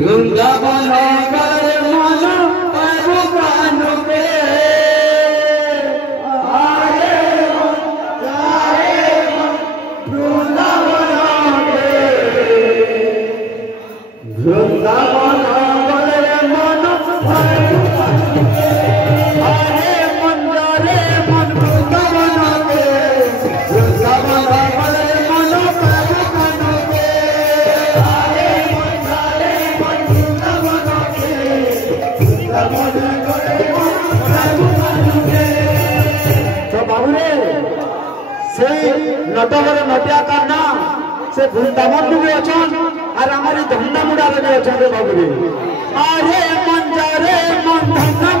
वृंदावन गए मन प्रभु कानु के आए वृंदावन वृंदावन गए मन प्रभु कानु के आए मन रे मन वृंदावन के वृंदावन गए मन प्रभु कानु के आए तो बाबू रे से नटवर नटिया करना से वृंदावन भी अछन और हमारी धंधा मुड़ा रे अछन बाबू रे अरे मन जा रे मन धंधा